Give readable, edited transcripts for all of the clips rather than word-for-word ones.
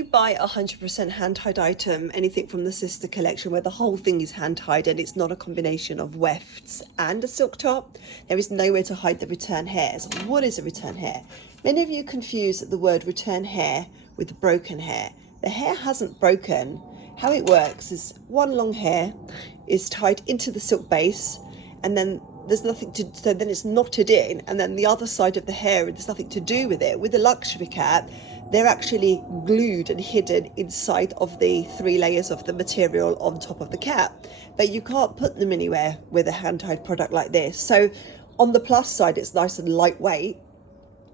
You buy a 100% hand-tied item, anything from the sister collection where the whole thing is hand-tied and it's not a combination of wefts and a silk top, there is nowhere to hide the return hairs. What is a return hair? Many of you confuse the word return hair with broken hair. The hair hasn't broken. How it works is one long hair is tied into the silk base, and then there's nothing to, so then it's knotted in, and then the other side of the hair, there's nothing to do with it. With the luxury cap, they're actually glued and hidden inside of the 3 layers of the material on top of the cap, but you can't put them anywhere with a hand-tied product like this. So on the plus side, it's nice and lightweight.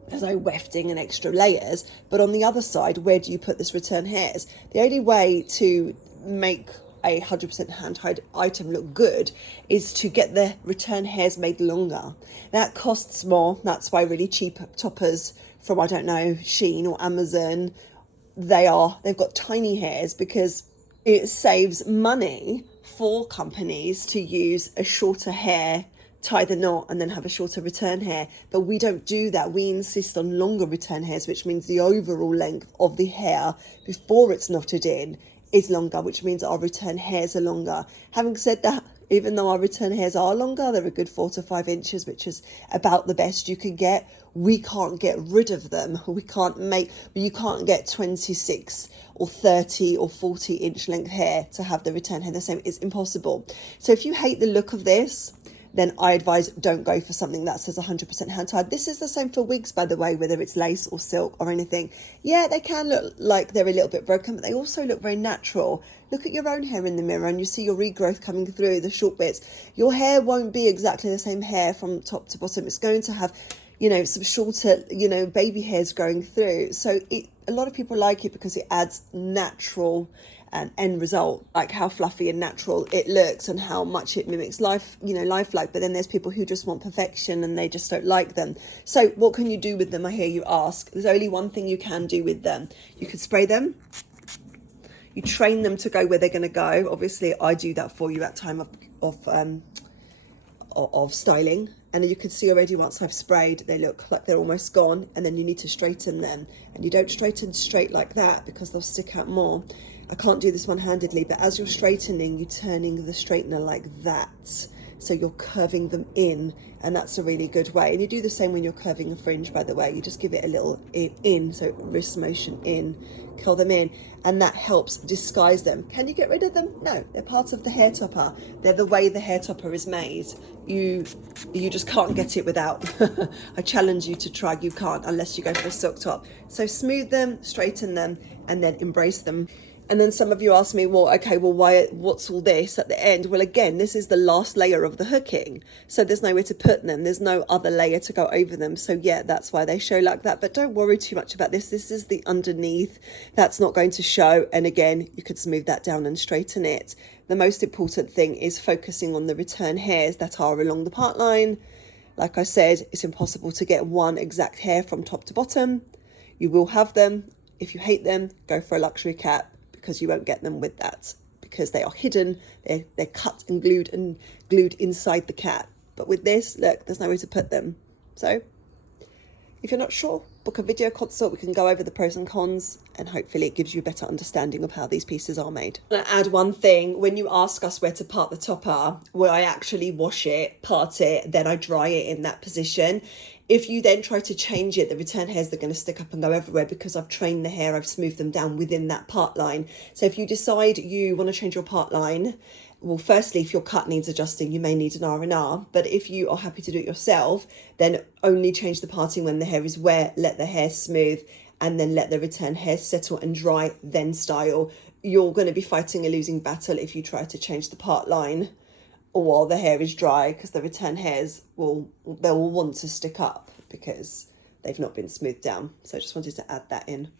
There's no wefting and extra layers, but on the other side, where do you put this return hairs? The only way to make a 100% hand-tied item look good is to get the return hairs made longer. That costs more. That's why really cheap toppers from, I don't know, Shein or Amazon, they've got tiny hairs, because it saves money for companies to use a shorter hair, tie the knot, and then have a shorter return hair. But we don't do that. We insist on longer return hairs, which means the overall length of the hair before it's knotted in is longer, which means our return hairs are longer. Having said that, even though our return hairs are longer, they're a good 4 to 5 inches, which is about the best you can get. We can't get rid of them. You can't get 26 or 30 or 40-inch length hair to have the return hair the same. It's impossible. So if you hate the look of this, then I advise don't go for something that says 100% hand tied. This is the same for wigs, by the way, whether it's lace or silk or anything. Yeah, they can look like they're a little bit broken, but they also look very natural. Look at your own hair in the mirror and you see your regrowth coming through, the short bits. Your hair won't be exactly the same hair from top to bottom. It's going to have, some shorter, baby hairs growing through. So a lot of people like it because it adds natural end result, like how fluffy and natural it looks and how much it mimics lifelike. But then there's people who just want perfection and they just don't like them. So what can you do with them, I hear you ask? There's only one thing you can do with them. You could spray them. You train them to go where they're going to go. Obviously I do that for you at time of styling, and you can see already once I've sprayed they look like they're almost gone, and then you need to straighten them, and you don't straighten straight like that because they'll stick out more. I can't do this one-handedly, but as you're straightening, you're turning the straightener like that, so you're curving them in, and that's a really good way. And you do the same when you're curving a fringe, by the way. You just give it a little in, so wrist motion in, curl them in, and that helps disguise them. Can you get rid of them? No, they're part of the hair topper. They're the way the hair topper is made. You just can't get it without. I challenge you to try. You can't unless you go for a silk top. So smooth them, straighten them, and then embrace them. And then some of you ask me, what's all this at the end? Well, again, this is the last layer of the hooking. So there's nowhere to put them. There's no other layer to go over them. So yeah, that's why they show like that. But don't worry too much about this. This is the underneath. That's not going to show. And again, you could smooth that down and straighten it. The most important thing is focusing on the return hairs that are along the part line. Like I said, it's impossible to get one exact hair from top to bottom. You will have them. If you hate them, go for a luxury cap, because you won't get them with that, because they are hidden, they're cut and glued inside the cap. But with this, look, there's no way to put them. So if you're not sure, book a video consult. We can go over the pros and cons, and hopefully it gives you a better understanding of how these pieces are made. I'm gonna add one thing. When you ask us where to part the topper, where I actually wash it, part it, then I dry it in that position. If you then try to change it, the return hairs are going to stick up and go everywhere, because I've trained the hair, I've smoothed them down within that part line. So if you decide you want to change your part line, well, firstly, if your cut needs adjusting, you may need an R&R. But if you are happy to do it yourself, then only change the parting when the hair is wet, let the hair smooth, and then let the return hairs settle and dry, then style. You're going to be fighting a losing battle if you try to change the part line while the hair is dry, because the return hairs will want to stick up because they've not been smoothed down. So I just wanted to add that in.